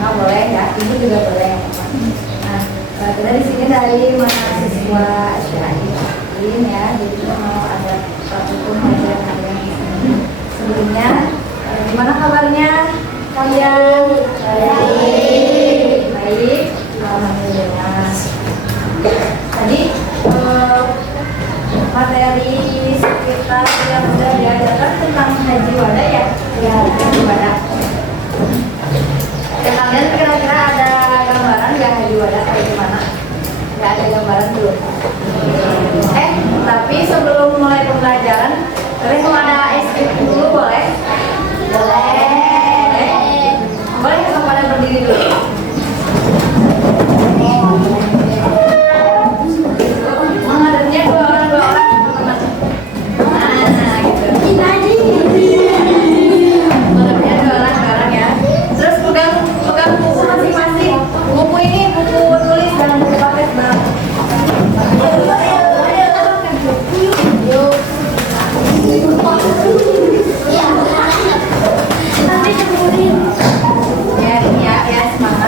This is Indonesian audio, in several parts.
kakak boleh ya, ibu juga boleh. Nah, kita di sini dari mahasiswa Syahid ya, jadi mau ada satu pengajaran kalian di sini. Sebelumnya, gimana kabarnya kalian? Baik, alhamdulillah. Tadi materi sekitar yang sudah diajarkan tentang haji wada ya, haji wada. Ya, kalian kira-kira ada gambaran nggak haji wada kayak gimana? Nggak ada gambaran belum? Tapi sebelum mulai pembelajaran, kalian mau ada escape dulu boleh? Boleh. Boleh kita pada berdiri dulu. Menghadapnya dua orang teman-teman. Nah, gitu. Menghadapnya dua orang ya. Terus pegang buku masing-masing. Buku ini buku tulis dan buku paket bang. Ya, semangat.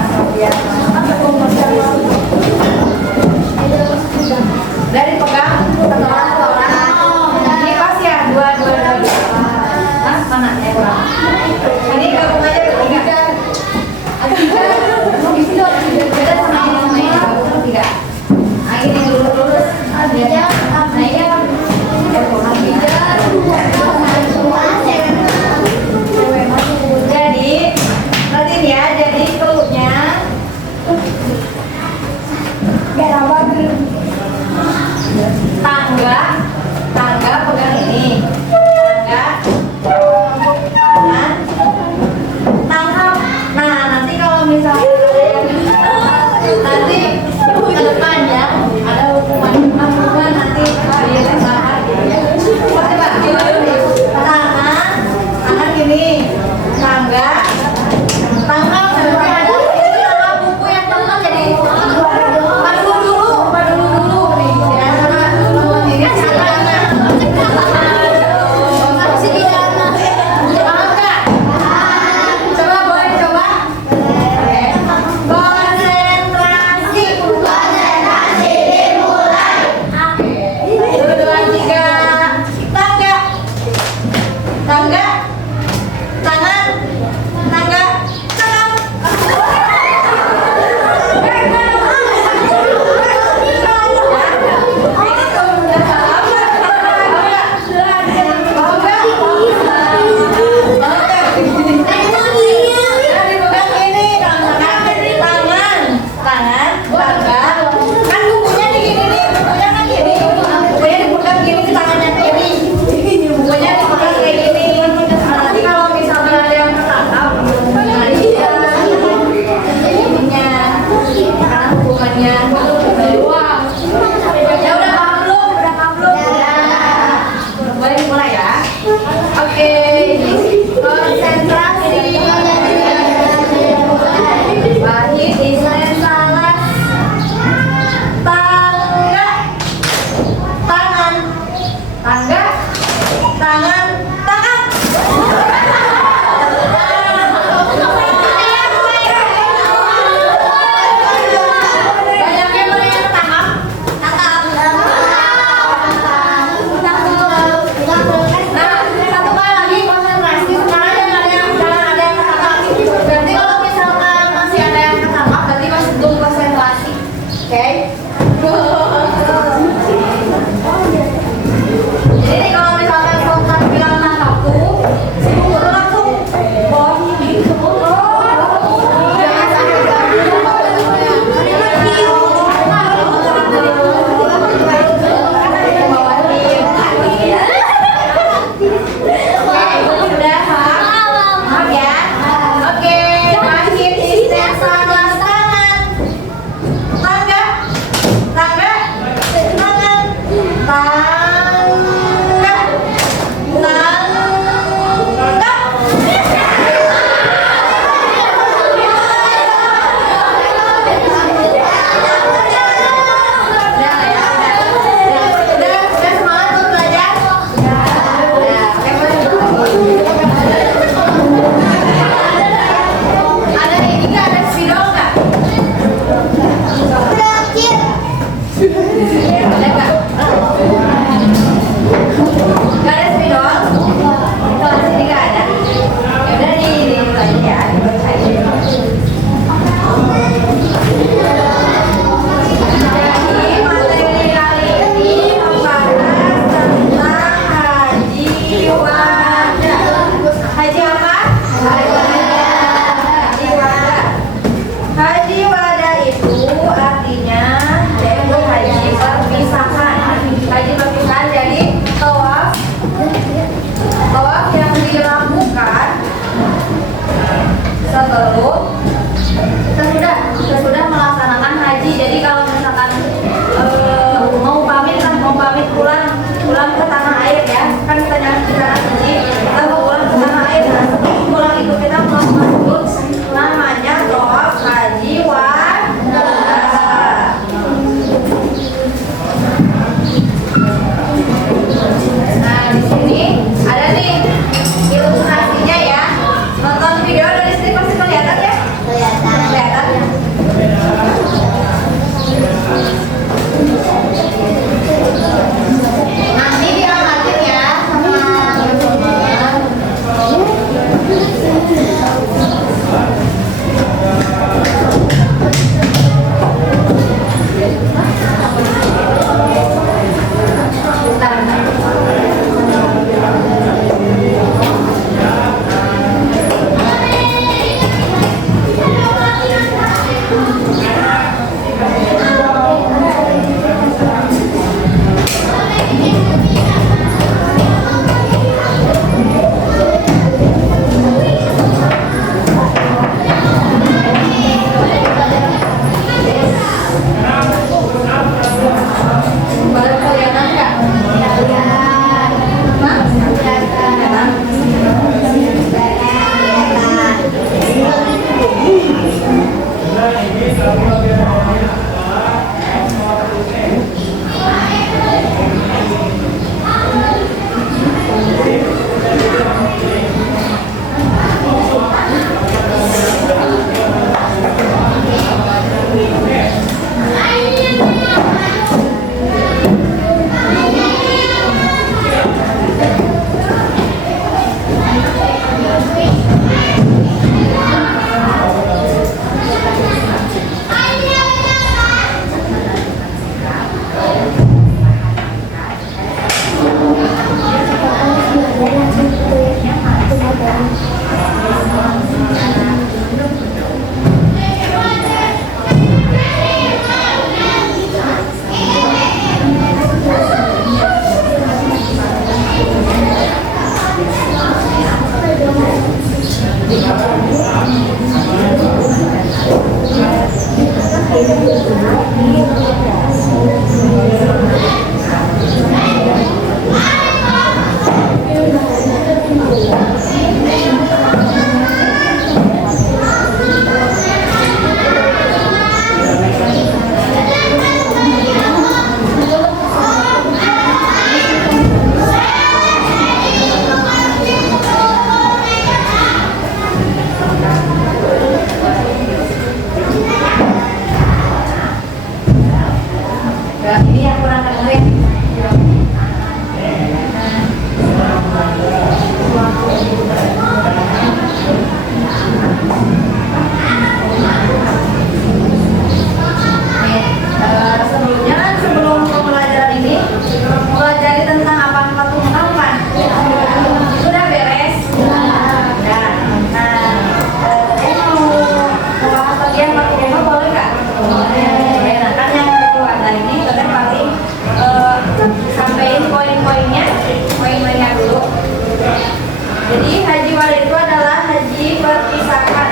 Jadi haji wada itu adalah haji perpisahan.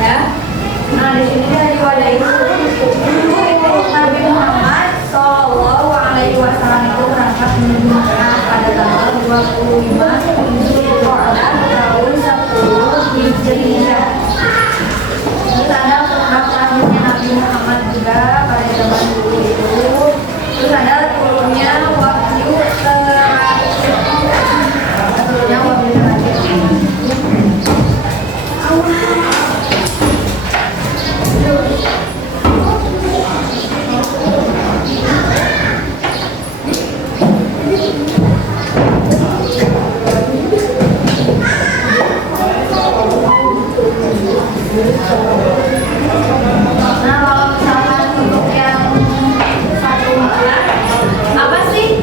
Ya. Nah di sini haji wada itu Nabi Muhammad Shallallahu Alaihi Wasallam itu berangkat menuju Mekah pada tanggal 25 Zulqa'dah tahun 10 Hijriah. Terus ada pernahnya Nabi Muhammad juga pada zaman dulu itu. Terus ada turunnya wahyu terakhir. Turunnya wahyu terakhir. Nah, kalau misalkan untuk yang satu malam, apa sih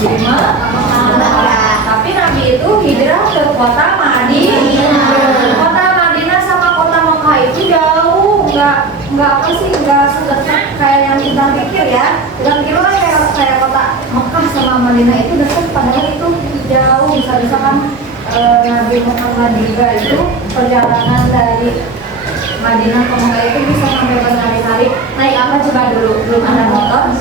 Tapi Nabi itu hijrah ke kota Madinah. Kota Madinah sama kota Mekah itu jauh, nggak apa sih, nggak sedekat kayak yang kita pikir ya. Kita pikir kan kayak kota Mekah sama Madinah itu dekat, padahal itu jauh. Bisa kan Nabi Muhammad juga itu perjalanan dari Madinah ke Mekah itu bisa sampai berhari-hari. Naik apa coba dulu? Belum ada motor,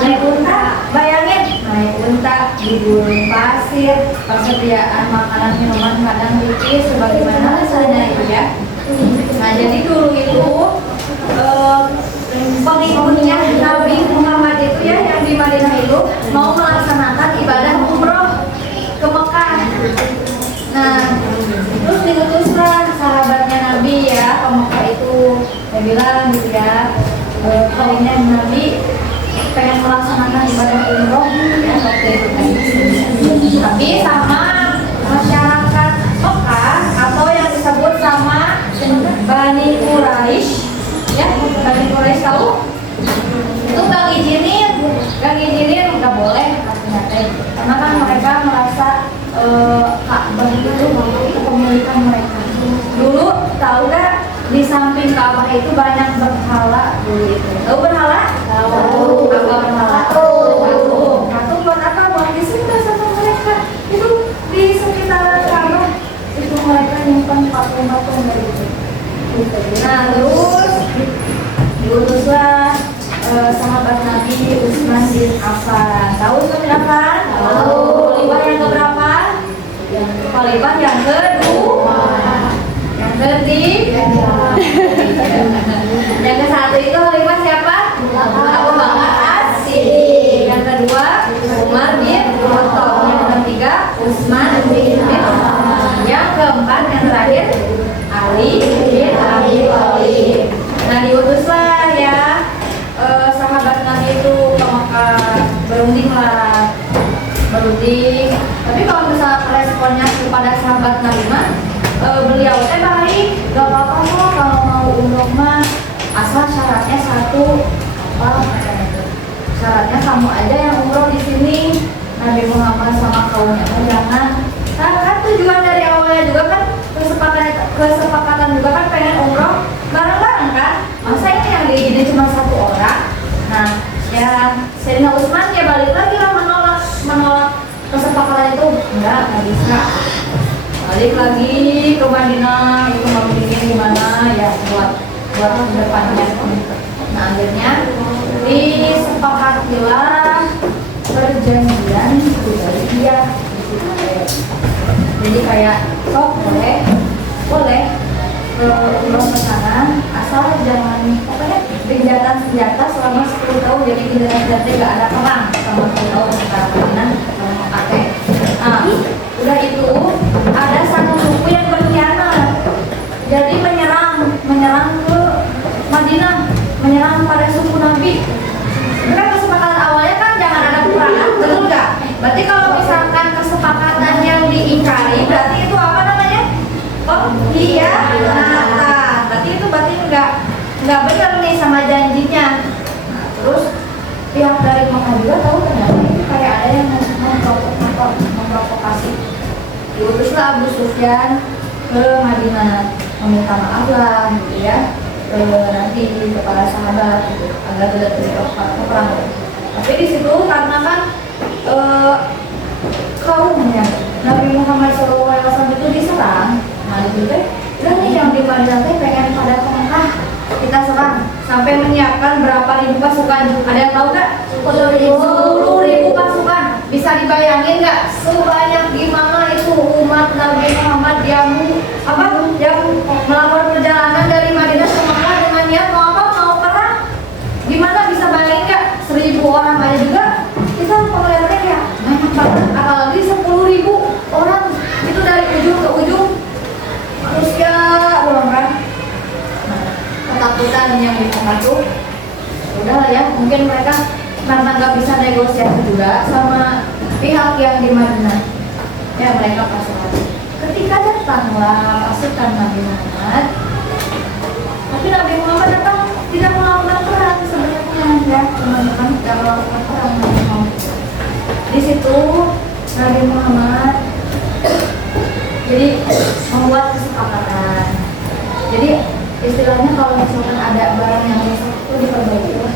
naik unta. Bayangin, naik unta di gurun pasir, persediaan makanan minuman kadang tipis, sebagaimana rasanya itu ya. Nah jadi dulu itu pengikutnya Nabi Muhammad itu ya yang di Madinah itu mau melaksanakan ibadah umroh ke Mekah. Nah terus diutuslah sahabatnya Nabi ya ke Mekah itu. Saya bilang gitu ya, kaumnya Nabi pengen melaksanakan ibadah umroh ya waktu itu kan. Tapi sama masyarakat Mekah atau yang disebut sama Bani Quraisy ya, Bani Quraisy tahu? Itu gak ngizinin nggak boleh katanya teh, karena kan mereka merasa Ka'bah itu kepemilikan mereka. Dulu tahu gak di samping Ka'bah itu banyak berhala dulu itu. Tahu berhala? Tahu. Apa berhala? Patung. Patung buat apa? Buat disembah sama mereka. Itu di sekitaran Ka'bah itu mereka nyimpan patung-patung dari itu. Nah terus diutuslah sahabat Nabi Utsman bin Affan. Tahu Utsman bin Affan? Tahu. Khalifah yang keberapa? Khalifah yang kedua. Yang ketiga. Yang ke satu itu khalifah siapa? Abu Bakar As-Siddiq. Yang kedua Umar bin Khattab. Yang ketiga Utsman bin Affan. Yang keempat yang terakhir Ali bin Abi Thalib. Nah diutuslah ya sahabat Nabi itu ke Mekah, berunding. Tapi kalau misalnya responnya kepada sahabat Nabi mah beliau teh baik, gak apa-apa kok kalau mau umroh mah, asal syaratnya satu apa? Syaratnya kamu aja yang umroh di sini. Nabi Muhammad sama kaumnya jangan. Nah kan tujuan dari awalnya juga kan kesepakatan juga kan pengen umroh bareng-bareng kan. Masa ini yang diizinin cuma satu orang. Nah ya Sayyidina Utsman ya balik lagi lah menolak kesepakatan itu. Enggak bisa. Balik lagi ke Madinah, itu mau bikin gimana ya buat kedepannya. Nah akhirnya disepakatilah perjanjian Hudaybiyah. Jadi kayak sok boleh umroh ke sana, asal jangan gencatan senjata selama 10 tahun. Jadi gencatan senjata gak ada perang selama 10 tahun antara Madinah sama Mekah. Nah udah itu ada satu suku yang berkhianat, jadi menyerang ke Madinah, menyerang pada suku Nabi. Kan kesepakatan awalnya kan jangan ada peperangan, betul nggak? Berarti kalau misalkan kesepakatan yang diingkari, berarti itu apa namanya? Pengkhianatan. Berarti nggak benar nih sama janjinya. Nah, terus pihak dari Mekah juga tahu ternyata itu kayak ada yang memprovokasi. Diutuslah Abu Sufyan ke Madinah meminta maaf lah gitu ya, nanti kepada sahabat gitu, agar tidak terjadi peperangan. Tapi di situ karena kan kaumnya Nabi Muhammad SAW itu diserang. Nah itu teh udah nih yang di Madinah teh pengen pada ke Mekah, kita serang sampai menyiapkan berapa ribu pasukan. Ada yang tahu nggak? 10.000 pasukan. Bisa dibayangin nggak sebanyak gimana itu umat Nabi Muhammad yang melakukan perjalanan dari Madinah ke Mekah dengan niat mau apa? Mau perang. Gimana bisa bayangin nggak? 1.000 orang aja juga kita penglihatannya ya banyak banget, apalagi 10.000 orang itu dari ujung ke ujung manusia doang kan. Ketakutan yang di Mekah tuh udah lah ya, mungkin mereka karena nggak bisa negosiasi juga sama pihak yang di Madinah ya, mereka pasukan. Ketika datanglah pasukan Nabi Muhammad, tapi Nabi Muhammad datang tidak melakukan perang sebenarnya ya teman-teman, tidak melakukan perang Nabi Muhammad. Di situ Nabi Muhammad jadi membuat kesepakatan. Jadi istilahnya kalau misalkan ada barang yang rusak itu diperbaiki lah.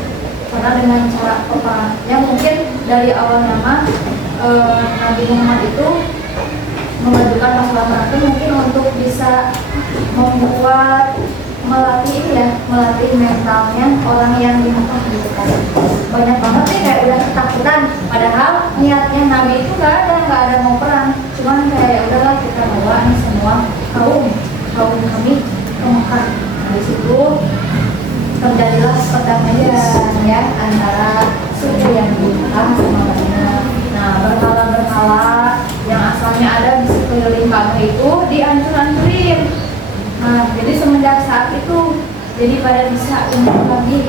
Karena dengan cara yang mungkin dari awal nama Nabi Muhammad itu mengajukan masalah itu mungkin untuk bisa membuat melatih mentalnya orang yang di Mekah gitu kan. Banyak banget nih kayak udah ketakutan, padahal niatnya Nabi itu nggak ada mau perang, cuman kayak ya udahlah kita bawa nih semua kaum kami ke Mekah. Nah, di situ terjadilah perdamaian ya antara suku yang di Mekah sama Madinah. Nah, berhala yang asalnya ada di sekeliling Ka'bah itu dihancur-hancurin. Nah, jadi semenjak saat itu, jadi pada bisa umroh lagi,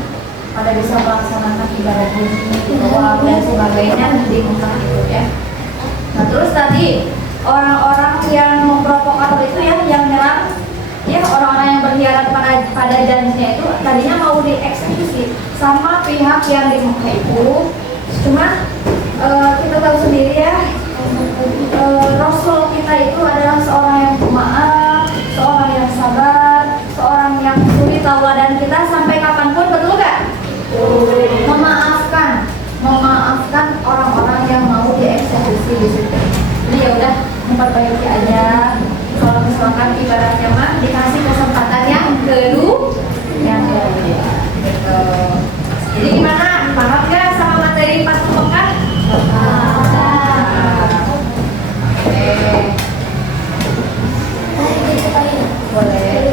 pada bisa melaksanakan ibadah haji, tawaf dan sebagainya di Mekah itu ya. Nah, terus tadi orang-orang yang memprovokator itu ya, yang nyerang, ya orang-orang yang berkhianat pada janjinya itu tadinya mau dieksekusi sama pihak yang di Mekah itu. Cuma kita tahu sendiri ya, Rasul kita itu adalah seorang yang pemaaf, seorang yang sabar, seorang yang suri tauladan kita sampai kapanpun, betul gak? Memaafkan orang-orang yang mau dieksekusi di situ. Jadi ya udah memperbaiki aja. Kalau misalkan ibaratnya mah dikasih kesempatan yang kedua, gitu. Jadi gimana? Paham gak sama materi Patung Mekah? Boleh.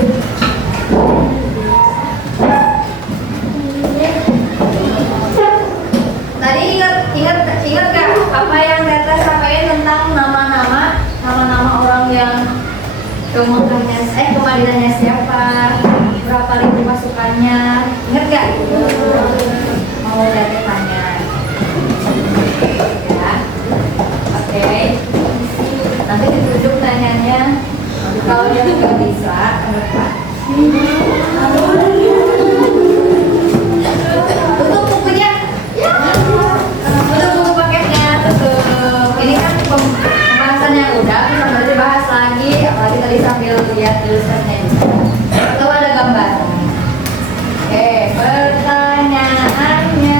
Tadi ingat gak apa yang Tete sampaikan tentang nama-nama orang yang ke Madinahnya siapa, berapa ribu pasukannya, ingat gak? Mau Tete tanya. Ya. Oke. Nanti ditunjuk nanyanya. Kalau dia nggak bisa, tutup bukunya, ya. Tutup buku paketnya, tutup. Ini kan pembahasan yang udah, bisa nanti bahas lagi. Apalagi tadi sambil lihat tulisannya. Atau ada gambar. Oke, pertanyaannya,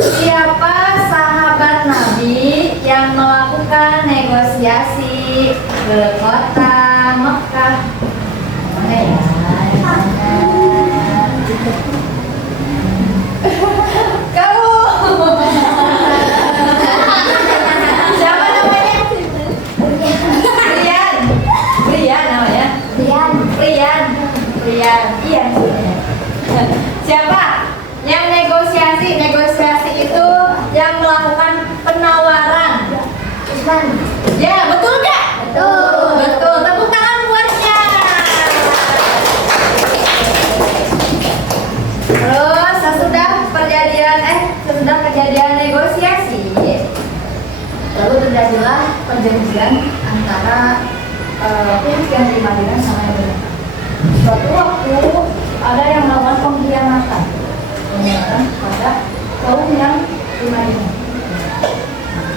siapa sahabat Nabi yang melakukan negosiasi ke kota Mekah? Mana ya? Kamu. Siapa namanya? Brian namanya? Brian. Iya. Siapa yang negosiasi itu yang melakukan penawaran? Ya, betul gak? Betul. Tepuk tangan buatnya. Terus sesudah kejadian negosiasi, lalu terjadilah perjanjian antara pihak yang di Madinah sama yang di Mekah. Suatu waktu ada yang melakukan pengkhianatan pada kaum yang di Madinah.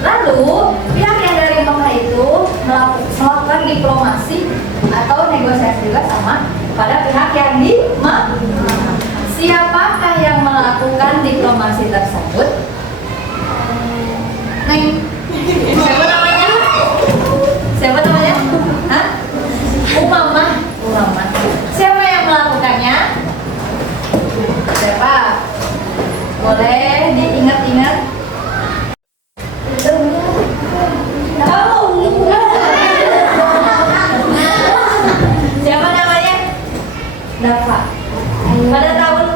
Lalu pihak yang dari Mekah itu melakukan diplomasi atau negosiasi juga sama pada pihak yang di Madinah. Siapakah yang melakukan diplomasi tersebut? Neng, siapa namanya? Hah? Umamah. Siapa yang melakukannya? Siapa? Boleh diingat-ingat. Siapa namanya? Dafa.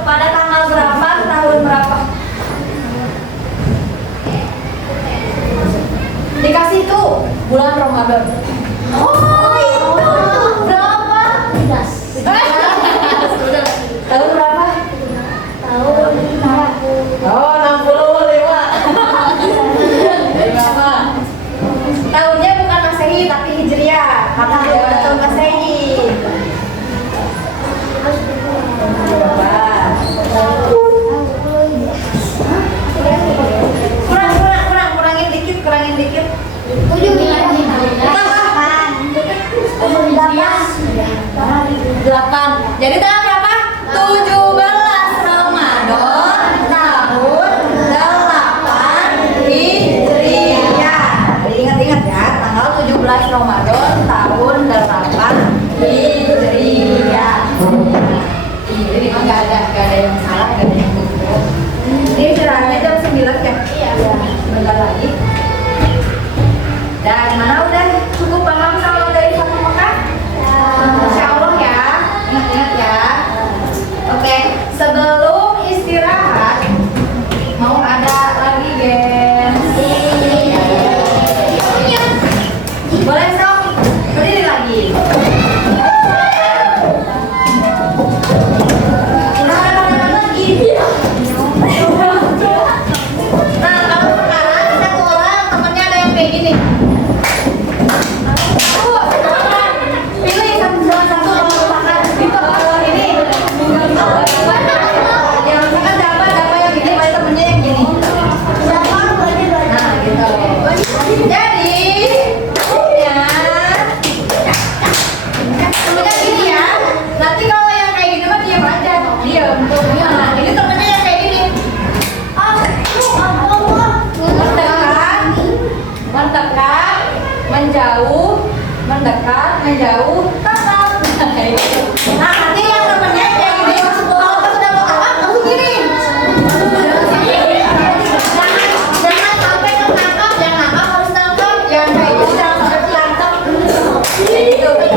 Pada tanggal berapa? Tahun berapa? Dikasih tuh bulan Ramadan. Oh itu berapa? 17. Tahun berapa? Tahun 60. Oh 65. Dari berapa? Tahunnya bukan Masehi tapi Hijriah. Karena dia tahun Masehi. Berapa? Delapan. Jadi tanggal berapa? 17 Ramadan tahun 8 Hijriah. Ingat-ingat ya, tanggal 17 Ramadan tahun 8 Hijriah. Jadi nggak ada yang salah, nggak ada yang betul. Ini istirahatnya jam 9 ya? Iya. Bentar lagi. Dan mana udah cukup paham sama dari satu Mekah? Insya Allah ya, ingat-ingat ya. Oke, sebelum istirahat mau ada lagi games. Boleh sok, berdiri lagi. Nah, kalau sekarang satu orang temennya ada yang kayak gini. Pilih satu makan gitu. Ini yang misalkan siapa yang gini, paling temennya yang gini. Nah, gitu. Jadi temennya gini ya. Nanti kalau yang kayak gini mah diam aja, diam. Nah, ini temennya yang kayak gini. Mendekat, menjauh, mendekat, menjauh, tetap. Nah, nanti yang temennya kayak gini, kalau sudah mau apa, langsung gini. Jangan sampai ketangkap, yang nangkap harus tangkap, yang kayak gini jangan sampai ketangkap. Gitu.